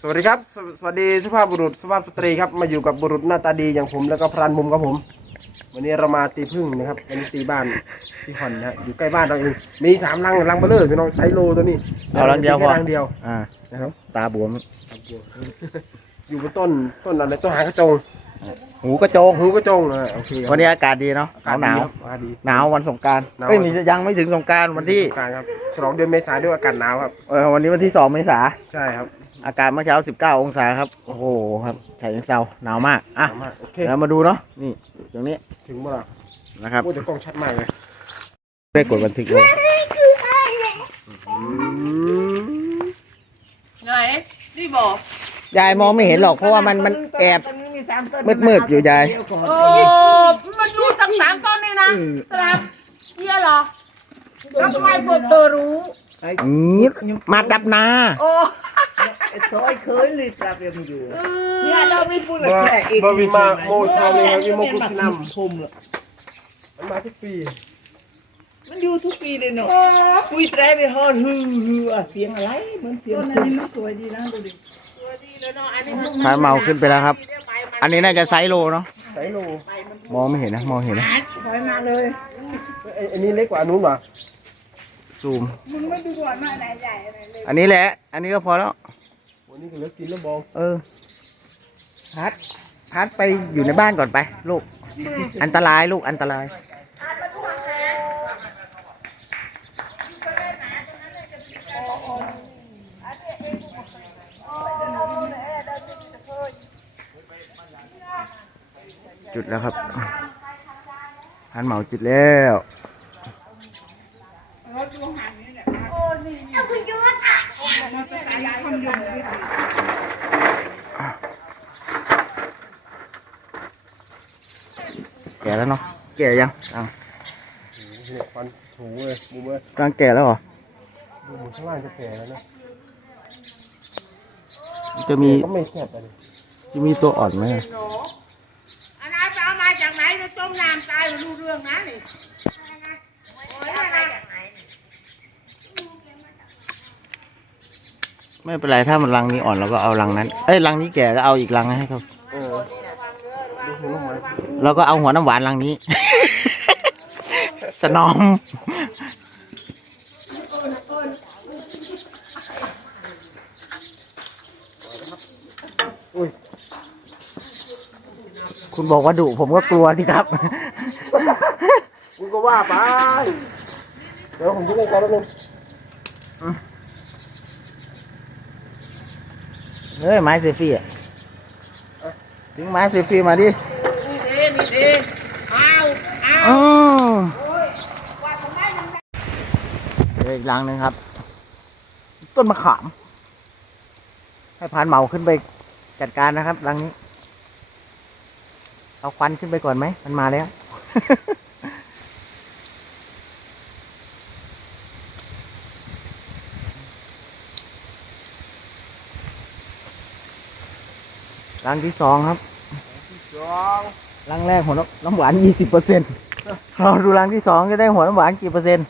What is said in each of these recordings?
สวัสดีครับสวสวัสดีสุภาพบุรุษสุภาพสตรีครับมาอยู่กับบุรุษหน้าตาดีอย่างผมแล้วก็พรานมุมครับผม วันนี้เรามาตีพึ่งนะครับวันนี้ตีบ้านที่หอนนะฮะอยู่ใกล้บ้านเราเองมีสามรังรังเบลเลอร์พี่น้องใช้โลตัวนี้เอารังเดียวพอ แค่รังเดียวอ่า นะครับตาบวม อยู่บนต้นต้นอะไรต้นหางกระจงหูกระโจง หูกระจงอ่าโอเคครับวันนี้อากาศดีเนาะอากาศหนาวดีครับอากาศดีหนาววันสงกรารหนาว เอ้ยมียังไม่ถึงสงกรารวันที่กลางครับฉลองเดือนเมษายนด้วยอากาศหนาวครับ เออวันนี้วันที่สองเมษาใช่ครับ อากาศเมื่อเช้าสิบเก้าองศาครับ โอ้โหครับฉะเชิงเซาหนาวมาก อะหนาวมากโอเคเรามาดูเนาะ นี่ ตรงนี้ถึงเมื่อไหร่นะครับ พูดแต่กล้องชัดมากเลยได้กดบันทึกเลยไหนนี่บอกยายมองไม่เห็นหรอก เพราะว่ามันมันแอบมืดๆอยู่ยายโอ้มันดูทั้งสามต้นนี่นะสลับเยี่ยเหรอแล้วทำไมพวกเธอรู้นี่มาดับนา โอ้ ซอยเคยเลยปรับยังอยู่เอเนี่ยอเราไม่พูดบอแค่เองบอวิมาโมชาเลยครับวิโมกุชินคุมำมันมาทุกปี มันอยู่ทุกปีเลยเนาะคุยแตรไปฮอดฮือฮืออะเสียงอะไรเหมือนเสียงต้นนี้มันสวยดีนะดูดิตัวดีเลยเนาะอันนี้มันพาเมาขึ้นไปแล้วครับ อันนี้น่าจะไซส์โลเนาะไซโลมองไม่เห็นนะมองเห็นนะถอยมาเลยไอ้ไอันนี้เล็กกว่าอันนู้นเหรอซูมมึงไม่ดูก่อนมาไหนใหญ่อะไรเลยอันนี้แหละ อันนี้ก็พอแล้ววั นนี้ก็เหลือกินแล้วบองเออ พัด พัดไปอยู่ในบ้านก่อนไป ลูก อันตรายลูกอันตราย จุดแล้วครับพันเหมาจุดแล้ว แก่แล้วเนาะแก่ยังอะเนี่ยฟันถูเลยบูมเลยกลางแก่แล้วเหรอดูหมูข้างล่างจะแก่แล้วนะมันจะมีก็ไม่แซ่บอะไรจะมีตัวอ่อนไหมอะหนูอันนั้นไปเอามาจากไหนจะต้มน้ำตายไม่รู้เรื่องนะนี่โอ้ยนะ ไม่เป็นไรถ้ามันรังนี้อ่อนเราก็เอารังนั้น เอ้ยรังนี้แก่ก็เอาอีกรังให้เขาเออดูหัวลูกไม้เราก็เอาหัวน้ำหวานรังนี้ สนอมอุ้ยคุณบอกว่าดุผมก็กลัวดีครับ คุณก็ว่าไป เดี๋ยวผมจะเล่นกันแล้วนึง เฮ้ยไม้เซลฟี่อะถึงไม้เซลฟี่มาดินี่ดีนี่ดีเอาเอาอือว่าทำไมมันเดี๋ยวอีกรังหนึ่งครับ ต้นมะขาม ให้พานเหมาขึ้นไปจัดการนะครับรังนี้ เอาควันขึ้นไปก่อนไหม มันมาแล้ว รังที่สองครับสองรังแรกหัวน้ำน้ำหวานยี่สิบเปอร์เซ็นต์เราดูรังที่สองจะได้หัวน้ำหวานกี่เปอร์เซ็นต์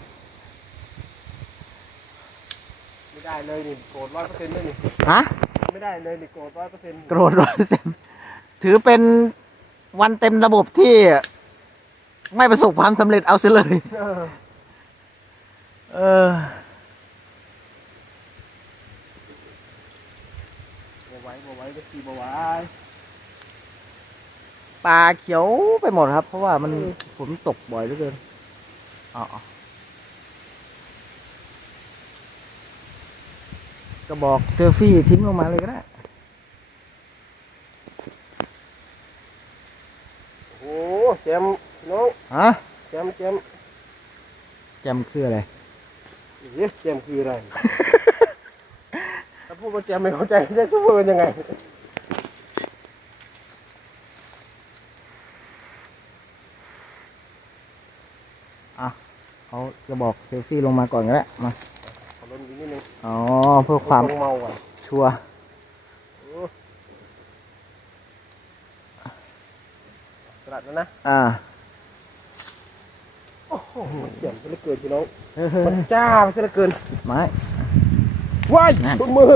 ไม่ได้เลยนี่โกรธร้อยเปอร์เซ็นต์เลยนี่ฮะไม่ได้เลยนี่โกรธร้อยเปอร์เซ็นต์โกรธร้อยเปอร์เซ็นต์ถือเป็นวันเต็มระบบที่ ไม่ประสบความสำเร็จเอาเสียเลย เออ เออ บ่ ไหว้บ่ไหว้ก็สีบ่ไหว้ปลาเขียวไปหมดครับ เพราะว่ามันฝนตกบ่อยเหลือเกินอ๋อกระบอกเซลฟี่ทิ้งลงมาเลยก็ได้ โอ้โหแจมน้องฮะแจมแจมแจมคืออะไรเอ๊ะแจมคืออะไร พูดว่าแจมไม่เข้าใจจะพูดเป็นยังไงเขาจะบอกเซลฟี่ลงมาก่อนก็ได้มาขอลดอีกนิดนึงอ๋อเพื่อความต้องเมาก่อนชัวร์สลัดแล้วนะอ่าโอ้โหมันเจ๋งซะเหลือเกินพี่น้องมันจ้าไปซะเหลือเกินไม้ ว้ายนั่นบนมือ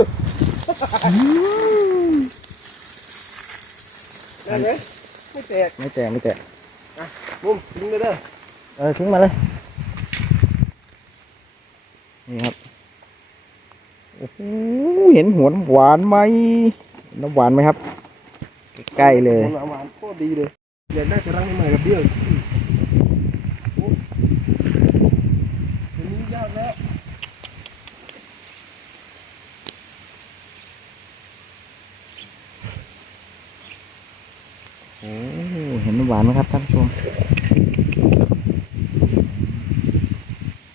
ได้ไหมไม่แตกไม่แตกไม่แตกมุมทิ้งเลยเด้อเออทิ้งมาเลย นี่ครับ โอ้โห เห็นหัวน้ำหวานไหมเห็นน้ำหวานไหมครับ ใกล้ๆเลย หวานหวานๆโคตรดีเลยอยากได้กระรังใหม่ๆกับเบี้ยวโอ้ทีนี้ยากแล้ว โอ้ เห็นน้ำหวานไหมครับท่านผู้ชม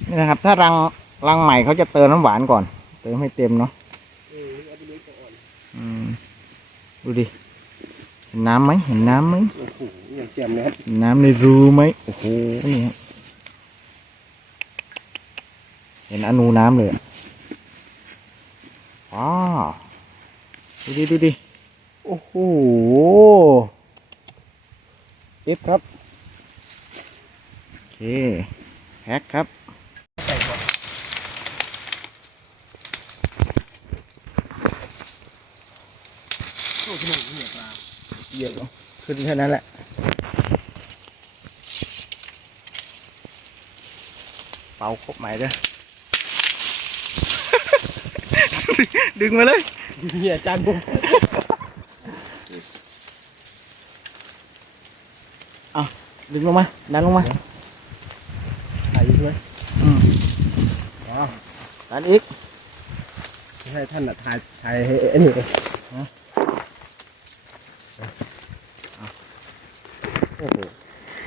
นี่นะครับ ถ้ารังรังใหม่เขาจะเติมน้ำหวานก่อน เติมให้เต็มเนาะเออเอาไปเลยก่อนอืมดูดิเห็นน้ำไหมเห็นน้ำไหมโอ้โหอย่างแจ่มเลยครับเห็นน้ำในรูไหมโอ้โหนี่ครับเห็นอนูน้ำเลยอะอ๋อดูดิดูดิโอ้โหเอฟครับ โอเคแพ็คครับเหยียบลงขึ้นแค่นั้นแหละเป่าครบใหม่เด้อ ดึงมาเลยเฮียจานผม ดึงลงมา ดันลงมาถ่ายอยู่ใช่ไหมอืมอ๋อดันอีกไม่ให้ท่านอะถ่ายถ่ายให้ไอ้นี่เลยโอ้โห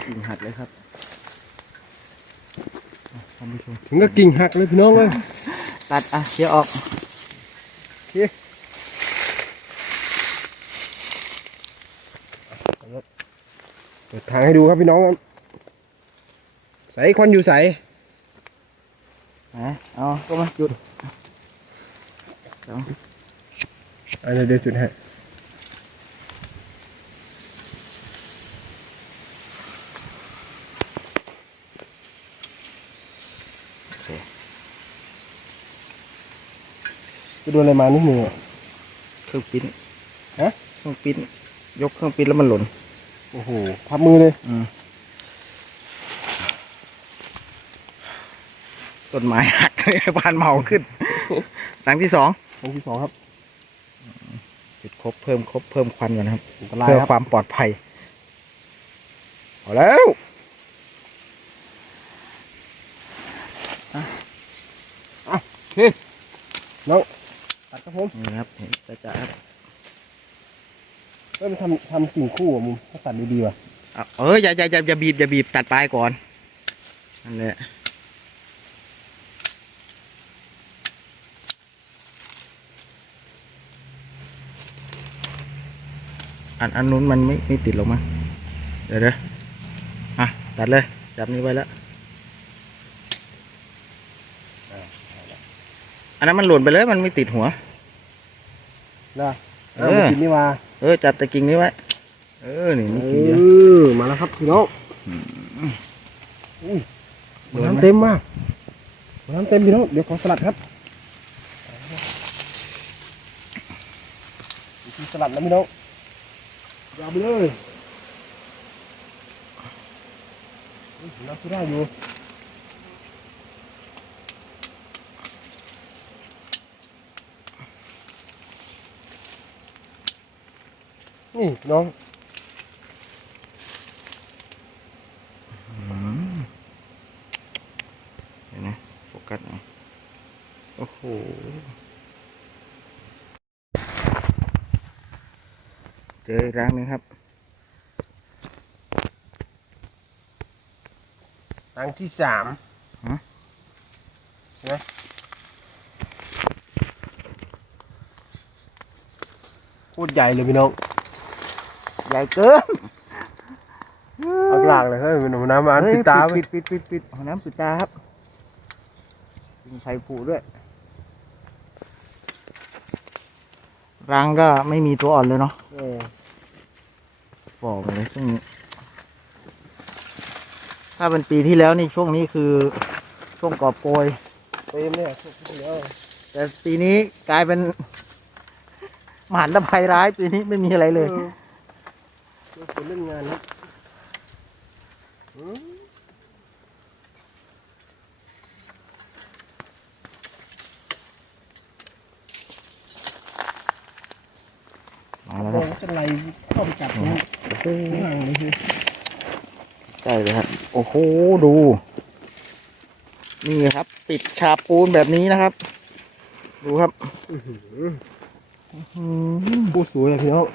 กิ่งหักเลยครับอะท่านผู้ชมถึงก็กิ่งหักเลยพี่น้องเลยตัดอะเชี่ยออกเปิ ดทางให้ดูครับพี่น้องครับ ใส่ควันอยู่ใส่นะเอาก็มาจุดอะเดี๋ยวเดี๋ยวจุดให้ไปโดนอะไรมานิดนึงอะเครื่องปิ้นฮะเครื่องปิ้นยกเครื่องปิ้นแล้วมันหล่น โอ้โหพับมือเลยอืมต้นไม้หักบานเมาขึ้น หลังที่สองครั้งที่สองครับ จุดครบเพิ่มครบเพิ่มควันก่อนนะครับอันตรายเพื่อครับความปลอดภัยเอาแล้วน้องตัดครับผมนี่ครับเห็นจะจะครับ เอ้ยมันทำทำกิ่งคู่อะมุมถ้าตัดดีๆว่ะเอาเอออย่าอย่าอย่าอย่าบีบอย่าบีบตัดปลายก่อนนั่นแหละอันอันนู้นมันไม่ไม่ติดหรอกมั้งเดี๋ยวเดี๋ยวอะตัดเลย จับนี้ไว้แล้วอันนั้นมันหล่นไปเลยมันไม่ติดหัวนะเอเอออกินนี่ว่า เออ จับแต่กิ่งนี้ไว้ เออ นี่เอนี่กิ่งเดียวอมาแล้วครับพี่น้องอุ้ยโดนไหม น้ำเต็มมากน้ำเต็มพี่น้องเดี๋ยวขอสลัดครับวิธีสลัดนะพี่น้องยาวไปเลยอุ้ยน้ำที่ได้อยู่ นี่น้องเดี๋ยวนะโฟกัสหน่อยโอ้โหเจออีกรังหนึงครับครั้งที่สามฮะใช่ไหมโคตรใหญ่เลยพี่น้อง ใหญ่เกินเอากลางเลยเฮ้ยมันน้ำมาเฮ้ยปิดตาไว้ปิดปิดปิดปิดเอาน้ำปิดตาครับยิงไฟผูด้วยรังก็ไม่มีตัวอ่อนเลยเนาะเออบอกเลยช่วงนี้ถ้าเป็นปีที่แล้วนี่ช่วงนี้คือช่วงกอบโกยเต็มเนี่ยทุกทีแล้วแต่ปีนี้กลายเป็นมหันตภัยร้ายปีนี้ไม่มีอะไรเลยเออเรา ควรเล่นงานครับอืมมาแล้วโดครับนจะไล่เข้าไปกัดนะข้างหลังเลยคือใช่เลยครับ โอ้โห ดู นี่ครับ ปิดฉาบปูนแบบนี้นะครับ ดูครับ อืมผู้สวยอะพี่น้อง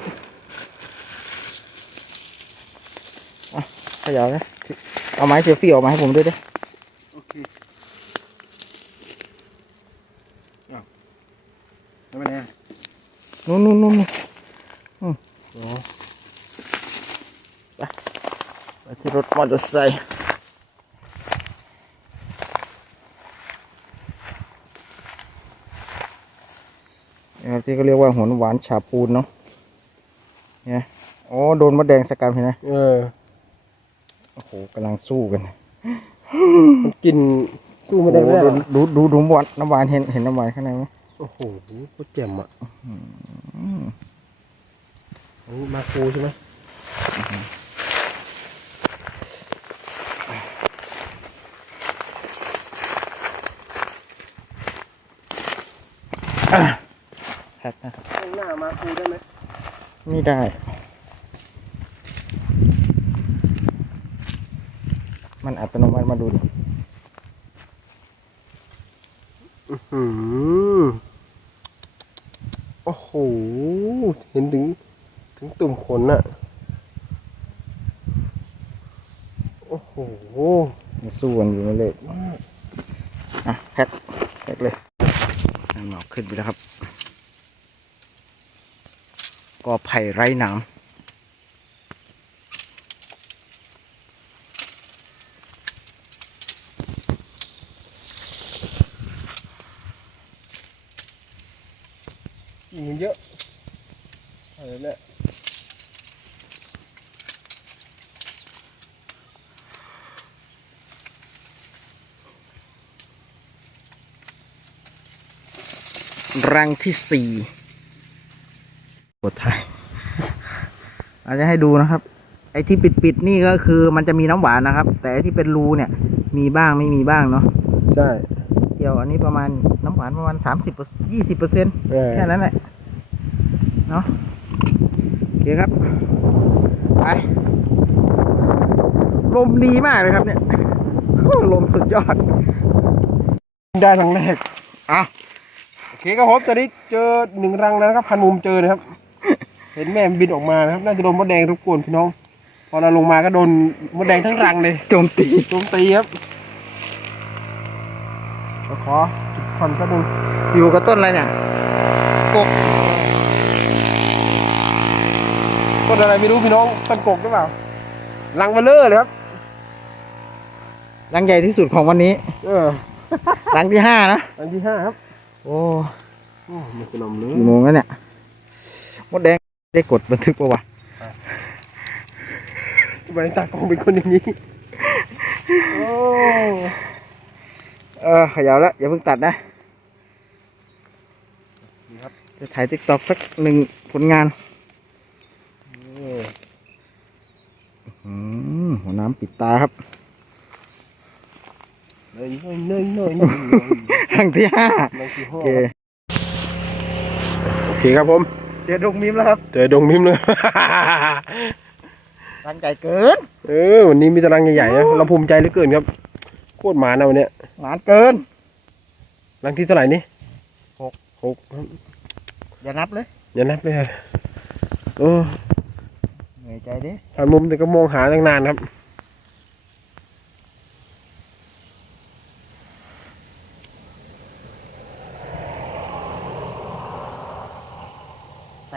ขยาวนะเอาไม้เซลฟี่ออกมาให้ผมด้วยดิโอเคอ้าวแล้วไปไหนอะนู่นนู่นนู่นนู่นอ๋อไปที่รถมอเตอร์ไซค์นะครับที่เขาเรียกว่าหัวหวานฉาบปูนเนาะเนี่ยอ๋อโดนมดแดงสกัดเห็นไหมเออ โอ้โหกำลังสู้กันมันกินสู้ไม่ได้โอ้ไม่โหได้หรดูอกดูดูดูน้ำหวานน้ำหวานเห็นเห็นน้ำหวานข้างในไหมโอ้โหโคตรแจ่มอะอืมอันนี้มาโคใช่ไหมแพ็คนะครับข้างหน้ามาโคได้ไหมไม่ได้ มันอัตโนมัติมาดูดิอืมโอ้โห เห็นถึง ถึงตุ่มขนอะโอ้โหมันสู้กันอยู่นั่นเลยอะแพ็คแพ็คเลยน้ำหมอกขึ้นไปแล้วครับ ก็ไผ่ไร้หนาม กิ่งมันเยอะอะไรเนี่ยรังที่สี่ปวดไทยอาจจะให้ดูนะครับ ไอ้ที่ปิดปิดๆนี่ก็คือมันจะมีน้ำหวานนะครับ แต่ไอ้ที่เป็นรูเนี่ย มีบ้างไม่มีบ้างเนาะ ใช่เกี่ยวอันนี้ประมาณน้ำหวานประมาณสามสิบยี่สิบเปอร์เซ็นต์เออแค่นั้นแหละ เนาะโอเคครับ ไป ลมดีมากเลยครับเนี่ยลมสุดยอด ได้ครั้งแรกอะโอเคครับผมตอนนี้เจอหนึ่งรังแล้วนะครับพันมุมเจอนะครับ เห็นแม่มันบินออกมานะครับ น่าจะโดนมดแดงรบกวนพี่น้อง พอเราลงมาก็โดนมดแดงทั้งรังเลยโจมตีโจมตีครับก็ขอจุดควันก็ดูอยู่กับต้นอะไรเนี่ย กก ต้ นอะไรไม่รู้พี่น้องต้นกกหรือเปล่ารังเบลเลอร์เลยครับ รังใหญ่ที่สุดของวันนี้ เออรังที่ห้านะรังที่ห้าครับโอ้โอ้ไม่สนมเลยกี่โมงแล้วเนี่ย มดแดงได้กดบันทึกปะวะทำไมตากล้องเป็นคนอย่างนี้ โอ้เออขยาวแล้ว อย่าเพิ่งตัดนะ นี่ครับ จะถ่ายติ๊กต็อกสักหนึ่งผลงานนี่ อืมหัวน้ำ ปิดตาครับเนยเนยเนยเนยเนยรังที่ห้ารังที่ห้าโอเคโอเคครับผมเจอดงมิมแล้วครับเจอดงมิมเลยรังใหญ่เกิน เออวันนี้มีตารางใหญ่ๆนะเราภูมิใจเหลือเกินครับโคตรหมานะวันเนี้ยหวานเกินรังที่เท่าไหร่นี่หกหกอย่านับเลยอย่านับเลยโอ้เหนื่อยใจดิผ่านมุมแต่ก็มองหาตั้งนานครับ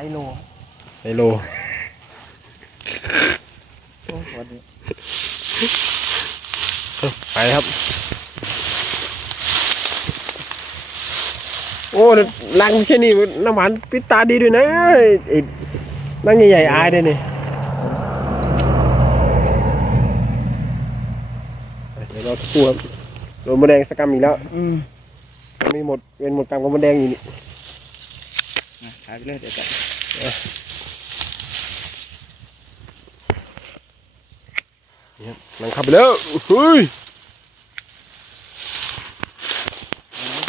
ไซโลไฮโล โอ้วันนี้ไปครับ โอ้รังแค่นี้น้ำหวานปิดตาดีด้วยนะไอ้รังใหญ่ๆอายด้วยนี่เดี๋ยวเราสักครู่ครับโดนมะแดงสกรรมอีกแล้วอืมยังไม่หมดเวรหมดกรรมกับมะแดงอยู่นี่ นะถ่ายไปเลยเดี๋ยวจะเนี่ยมันขับไปแล้วเฮ้ย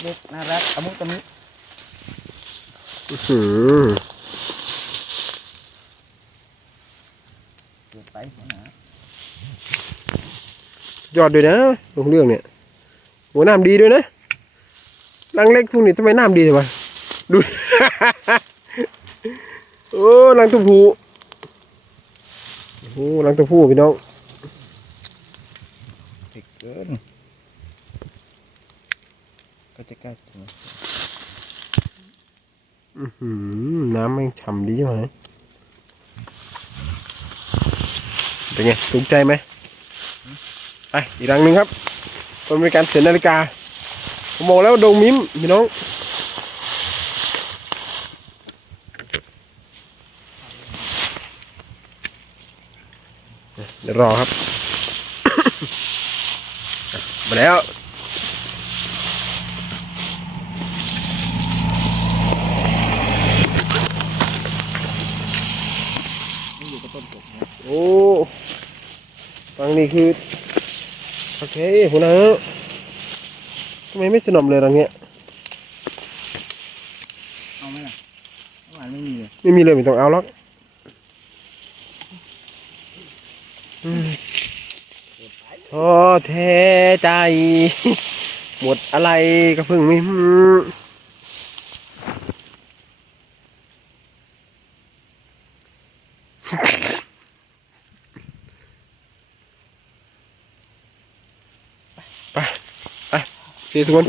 เล็กๆน่ารักเอามุกตะมิอื้อหือเกิดไปหัวหนาสุดยอดด้วยนะตรงเรื่องเนี่ยโหน้ำดีด้วยนะรังเล็กพวกนี้ทำไมน้ำดีจังวะดู โอ้รังตัวผู้โอ้โหรังตัวผู้พี่น้องเผ็ดเกินก็จะใกล้ถึงอื้อหือน้ำแม่งฉ่ำดีใช่ไหมเป็นไงถูกใจไหมไปอีกรังหนึ่งครับเป็นบริการเสียนาฬิกาผมบอกแล้วว่าดงมิ้มพี่น้อง ดี๋ยวรอครับ มาแล้วโอ้ฟังนี่คือ โอเคหัวหน้าทำไมไม่สนมเลยรังเนี้ยเอาไหมล่ะเมื่อวานไม่มีเลย ไม่มีเลยไม่ต้องเอาหรอกอืมท้อ แท้ใจ หมดอะไรก็เพิ่งมีอืมไปไปเสียทุกคน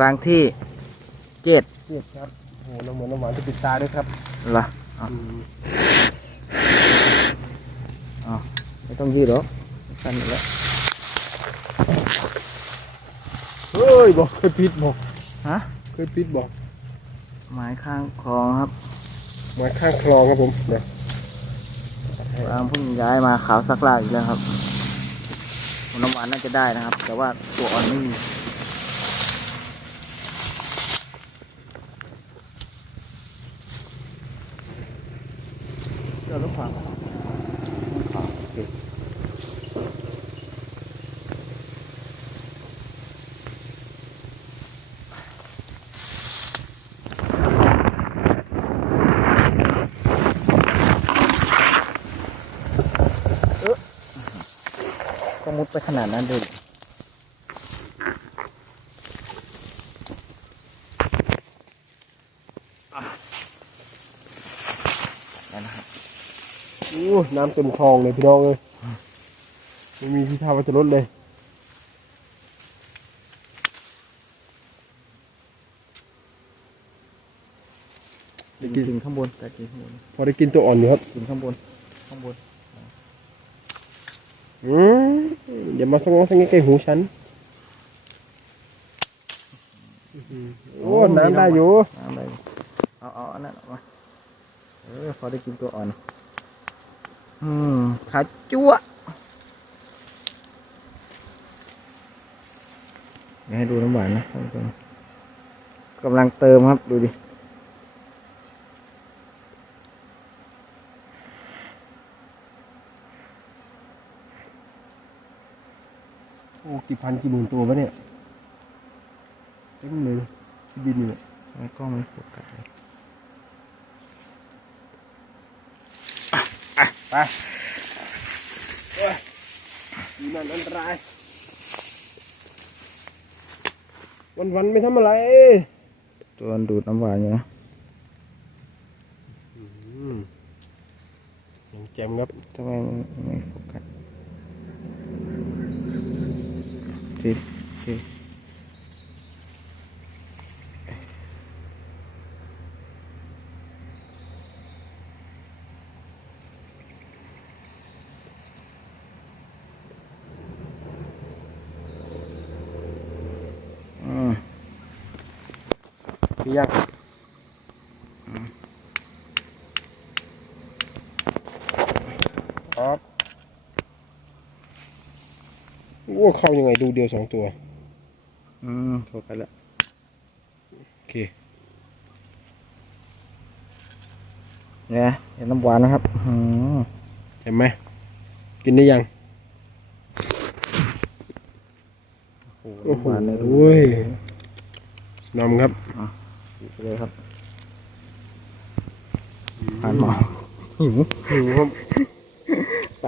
รังที่เจ็ดเทียบครับโอ้โหน้ำเหมือนน้ำหวานจะปิดตาด้วยครับเหรอเอาเอาไม่ต้องยืดหรอก สั้นอยู่แล้วเฮ้ยบอกเคยปิดบอกฮะเคยปิดบอกไม้ข้างคลองครับมาข้างคลองครับผมเดี๋ยวรางเพิ่งย้ายมาขาวสักลากอีกแล้วครับน้ำหวานน่าจะได้นะครับ แต่ว่าตัวอ่อนไม่มีเจอลูกขวางโอเค ก็มุด ไปขนาดนั้นเลยนั่นนะครับอู้น้ำเต็มคลองเลยพี่น้องเลยไม่มีที่ท่าว่าจะลดเลยกินกินข้างบนแต่กินข้างบนพอได้กินตัวอ่อนอยู่ครับกินข้างบนข้างบน อืมอย่ามาสงองสังเกตใกล้หูฉันโอ้น้ำได้อยู่น้ำอะไรเอาเอาอันนั้นออกมาเออพอได้กินตัวอ่อน อืมขาจั่วเดี๋ยวให้ดูน้ำหวานนะท่านผู้ชมกำลังเติมครับ ดูดิ กี่พันกี่หมื่นตัววะเนี่ยเต็มเลยที่ดินเนี่ยแล้วก็ไม่โฟกัสเลยไปดีนั่นอันตราย วันวันๆไม่ทำอะไร ตัวดูดน้ำหวานอยู่นะอืมยังแจมครับทำไมมันไม่โฟกัส ทีทีอืมพี่ยักษ์ครับ ว่าเข้ายังไงดูเดียวสองตัว อืมโฟกัสแล้วโอเคเนี่ยเห็นน้ำหวานนะครับอืมเห็นไหมกินได้ยังโอ้โหน้ำหวานเลยโอ้ยนำครับไปเลยครับผ่านหมอหิวหิวครับไป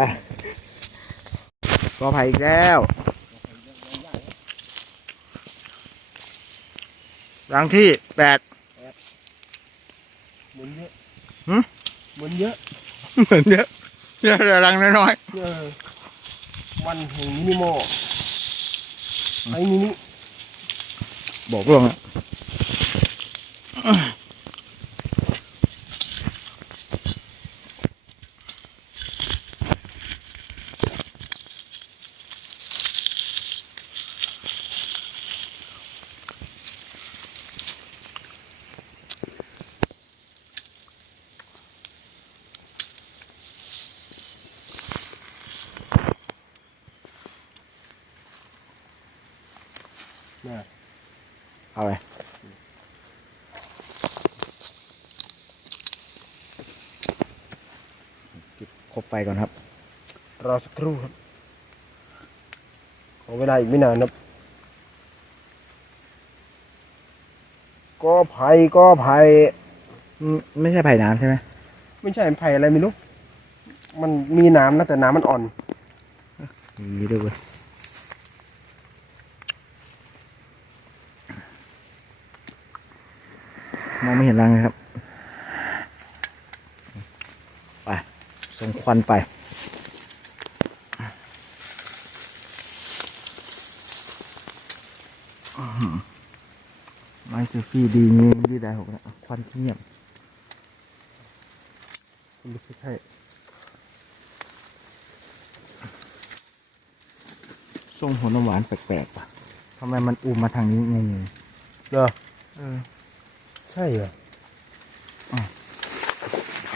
ก็ไผ่อีกแล้ว รังที่แปด หมุนเยอะหึ หมุนเยอะเหมือนเยอะเยอะแต่รังน้อยเออวันแห่งมินิโมไอ้มินิๆบอกเรื่องอะเอาไปปิดครบไฟก่อนครับ รอสักครู่ครับขอเวลาอีกไม่นานครับก็ไผ่ก็ไผ่อืมไม่ใช่ไผ่น้ำใช่ไหมไม่ใช่ไผ่อะไรไม่รู้มันมีน้ำนะแต่น้ำมันอ่อนมีด้วยเว้ยมองไม่เห็นรังเลยครับ ไป ส่งควันไปอื้อหือไม้เซลฟี่ดีงี้ดีได้หกนะควันเงียบไม่ใช่ใช่ส้มหัวน้ำหวานแปลกๆป่ะทำไมมันอูมมาทางนี้งงเหรอๆเออใช่เหรอ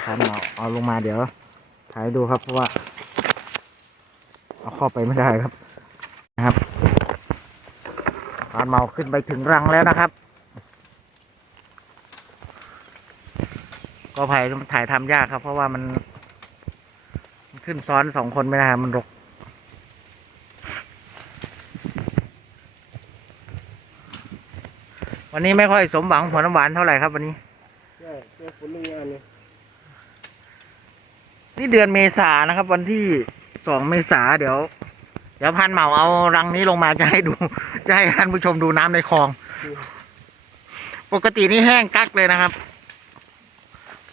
คันเอาเอาลงมาเดี๋ยว ถ่ายดูครับเพราะว่า เอาเข้าไปไม่ได้ครับนะครับคานเมาขึ้นไปถึงรังแล้วนะครับ ก็ภัยถ่ายทำยากครับ เพราะว่ามัน ขึ้นซ้อนสองคนไม่ได้มันรกวันนี้ไม่ค่อยสมหวังผลน้ำหวานเท่าไหร่ครับวันนี้ ใช่เจอฝนโรงงานเลย นี่เดือนเมษานะครับ วันที่สองเมษาเดี๋ยว เดี๋ยวพันเหมาเอารังนี้ลงมาจะให้ดู จะให้ท่านผู้ชมดูน้ำในคลอง ปกตินี่แห้งกักเลยนะครับ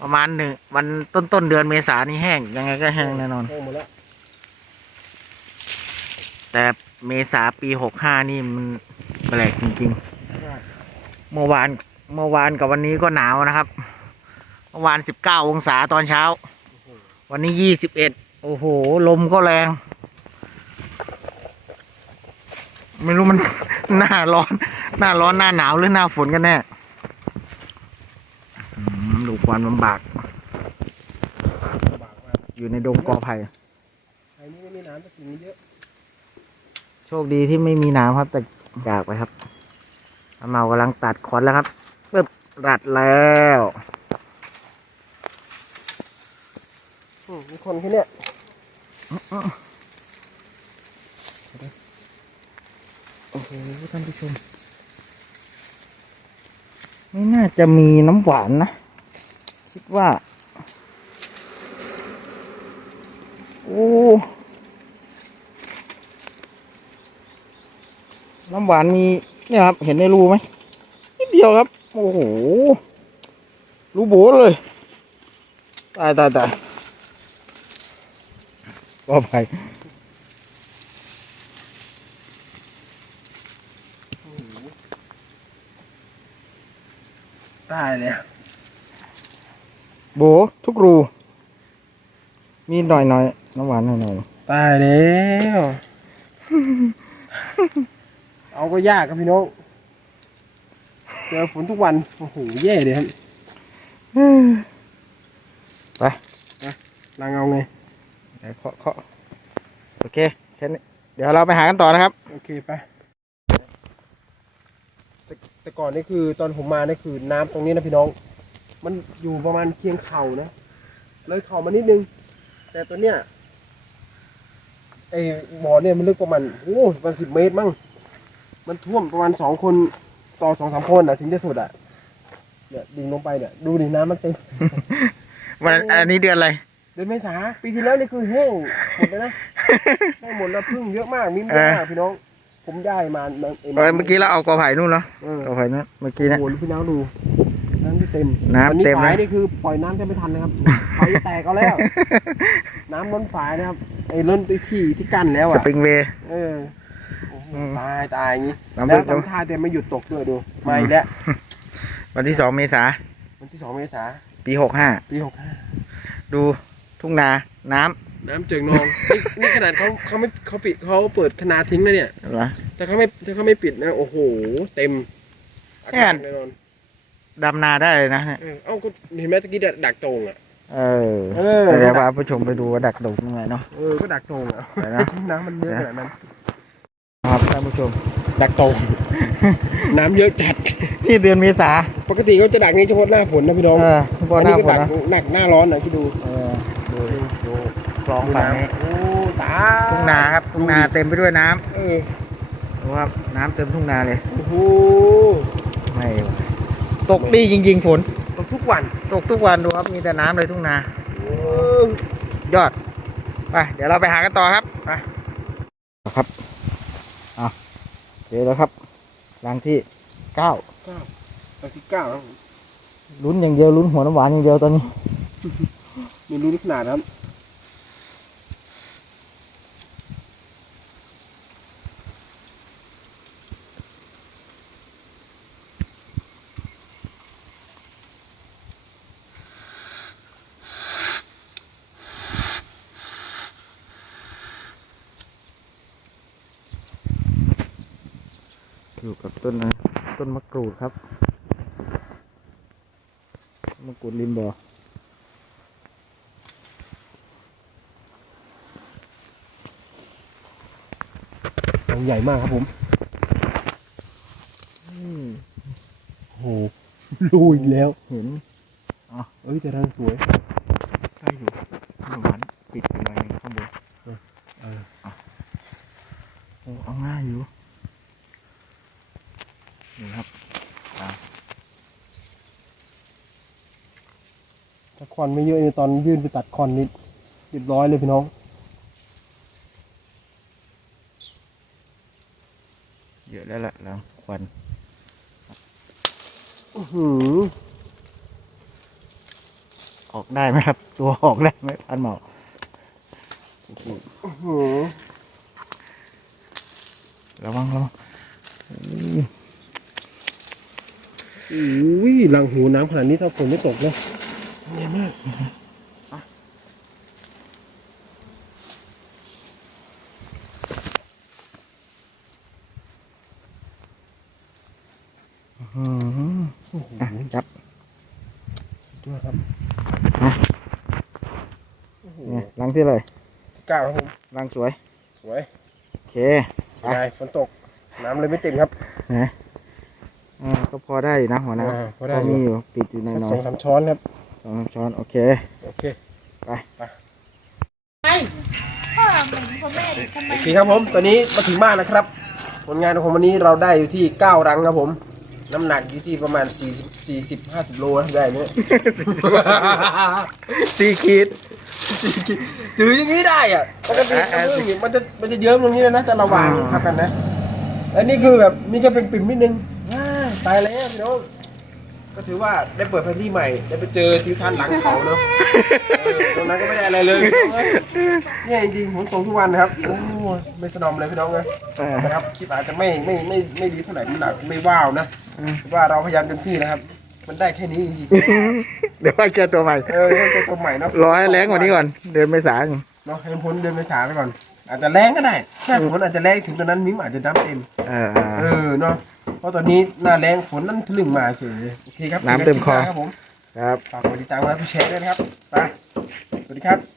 ประมาณหนึ่งวันต้นต้นๆเดือนเมษานี่แห้ง ยังไงก็แห้งแน่นอนแห้งหมดแล้วแต่เมษาปีหกห้านี่มันแปลกจริงๆ เมื่อวานเมื่อวานกับวันนี้ก็หนาวนะครับ เมื่อวานสิบเก้าองศาตอนเช้า วันนี้ยี่สิบเอ็ดโอ้โห ลมก็แรง ไม่รู้มัน หน้าร้อน หน้าร้อนหน้าหนาวหรือหน้าฝนกันแน่อืมดูควันมันบากลำบากมาก อยู่ในดงกอไผ่ไอ้นี่ไม่มีน้ำแต่กิ่งมันเยอะ โชคดีที่ไม่มีน้ำครับ แต่จากไปครับอาเมากำลังตัดขอนแล้วครับปึ๊บตัดแล้ว อื มีคนแค่เนี้ยโอ้โหท่านผู้ชม ไม่น่าจะมีน้ำหวานนะ คิดว่า โอ้น้ำหวานมีเนี่ยครับ เห็นในรูไหมนิดเดียวครับ โอ้โห รูโบเลย ตายตายตาย ก็ไปตายเลยโบทุกรู มีหน่อยหน่อยๆน้ำหวานหน่อยหน่อยตายแล้วเอาก็ยากครับพี่น้องเจอฝนทุกวันโอ้โหแย่เลยครับไปลังเอาไงไหน เคาะเคาะโอเคแค่นี้เดี๋ยวเราไปหากันต่อนะครับ โอเคไปแต่แต่ก่อนนี่คือตอนผมมานี่คือน้ำตรงนี้นะพี่น้อง มันอยู่ประมาณเคียงเข่านะ เลยเข่ามานิดนึง แต่ตัวเนี้ยไอ้บ่อเนี่ยมันลึกประมาณโอ้ประมาณสิบเมตรมั้งมันท่วมประมาณสองคนต่อสองสามคนอะถึงจะสุดอะเนี่ยดิ่งลงไปเนี่ยดูดิน้ำมันเต็ม วันอันนี้เดือนอะไร เดือนเมษาปีที่แล้วนี่คือแห้งหมดเลยนะแห้งหมดแล้วพึ่งเยอะมากมีเยอะมากพี่น้อง ผมย้ายมาเเออเมื่อกี้เราเอากอไผ่นู่นเนาะเออกอไผ่นู่นเมื่อกี้โอ้นะโหพี่น้องดูน้ำที่เต็มน้ำวันี้เต็มฝายเลยนี่คือปล่อยน้ำจะไม่ทันนะครับฝายจะแตกเอาแล้ว น้ำล้นฝายนะครับไอ้ล้นที่ที่ที่กั้นแล้วสอะปริงเวย์เออโอ้โหอืมตายตายอย่างนี้น้ำแล้วลึกจังทำท่าจะไม่หยุดตกด้วยดูมาอีกแล้ววันที่สองเมษาวันที่สองเมษาปีหกห้าปีหกห้าดู ทุ่งนา น้ำน้ำเจิงนอง นี่นี่ขนาดเขาเขาไม่เขาปิดเขาเปิดคนาทิ้งนะเนี่ยเหรอถ้าเขาไม่ถ้าเขาไม่ปิดนะ โอ้โห เต็มอาเนี่ยกาศแน่นอนดำนาได้เลยนะเนี่ยเออเอ้าก็เห็นไหมตะกี้ดักดักตรงอะ เออเออ เดี๋ยวพาผู้ชมไปดูว่าดักดกยังไงเนาะเออ ก็ดักตรงอะเดี๋ยวนะ น้ำมันเยอะขนาดนั้น ครับท่านผู้ชม ดักตรงน้ำเยอะจัด นี่เดือนเมษาปกติเขาจะดักนี้เฉพาะหน้าฝนนะพี่น้องเออพอหน้าก็ฝนดักนะหนักหน้าร้อนนะที่ดู เออดูดูค ลองฝั่งนี้โอ้ตาทุ่งนาครับทุ่งนาเต็มไปด้วยน้ำเออดูครับน้ำเต็มทุ่งนาเลยโอ้โหไม่ไหวตกดีจริง ๆ ฝนตกทุกวัน ตกทุกวันดูครับมีแต่น้ำเลยทุ่งนาเออยอดไปเดี๋ยวเราไปหากันต่อครับไปครับเอาโอเคแล้วครับรังที่เก้าเก้าตอนที่เก้าครับลุ้นอย่างเดียวลุ้นหัวน้ำหวานอย่างเดียวตอนนี้มีรู้ขนาดนะครับ อยู่กับต้นอะไรต้นมะกรูดครับ มะกรูดริมบ่อรังใหญ่มากครับผมอืมโอ้โหรูอีกแล้ว เห็นเอ้ยแต่รังสวย ใช่อยู่น้ำหวานปิดอยู่หน่อยหนึงข้างบน เออ โอ้เอาง่ายอยู่นี่ครับ ถ้าควันไม่เยอะในตอนยื่นไปตัดคอนนิดเรียบร้อยเลยพี่น้องเยอะแล้วล่ะแล้วควันอื้อหือออกได้ไหมครับ ตัวออกได้ไหมพันหมอกอื้อหือระวังระวังอืมอุ้ยรังหูน้ำขนาดนี้ถ้าฝนไม่ตกนะใหญ่มาก อืมโอ้โหอะจับสุดยอดครับฮะ โอ้โหนี่รังที่เลยเก้าครับผม รังสวย สวยโอเค เสียดายฝนตก น้ำเลยไม่เต็มครับ นะอ่าก็พอได้อยู่นะหัวหน้าอ่าพอได้มีอยู่ ปิดอยู่หน่สักอยสองสามช้อนครับๆ สองสามช้อนโอเค โอเค ไปไปไอ้พ่อเหมือนพ่อแม่ดิทำไมโอเคครับผม ตอนนี้มาถึงบ้านแล้วครับ ผลงานของผมวันนี้เราได้อยู่ที่เก้ารังครับผม น้ำหนักอยู่ที่ประมาณ 40 40 50 โลนะได้เนี่ยสี่ขีดถืออย่างนี้ได้อะปกติอะอะกระเบื้องนี่มันจะมันจะเยิ้มตรงนี้เลยนะจะระวางทับกันนะ อันนี้คือแบบนี่ก็เป็นปิ่มนิดนึงว้าตายแล้วพี่น้อง ก็ถือว่าได้เปิดพื้นที่ใหม่ ได้ไปเจอทิวทัศน์หลังเขาเนาะเออตรงนั้นก็ไม่ได้อะไรเลยพี่น้องเอ้ยเนี่ยจริงๆผมตรงทุกวันนะครับโอ้ไม่สนอมเลยพี่น้องเลยเออนะครับคลิปอาจจะไม่ไม่ไม่ไม่ดีเท่าไหร่มันอาจจะไม่ว้าวนะแต่ว่าเราพยายามเต็มที่นะครับ มันได้แค่นี้จริงเดี๋ยวไปเจอตัวใหม่ ๆเออเป็นตัวใหม่เนาะรอให้แรงกว่านี้ก่อน เดือนเมษายนเนาะให้พ้นเดือนเมษาไปก่อน อาจจะแรงก็ได้ถ้าฝนอาจจะแรงถึงตอนนั้นมิ้มอาจจะน้ำเต็ม เออเออเนาะ เพราะตอนนี้หน้าแรงฝนนั่นทะลึ่งมาเฉยโอเคครับน้ำเต็มคอ ครับผมครับฝากกดติดตามและผู้แชร์ด้วยนะครับไปสวัสดีครับ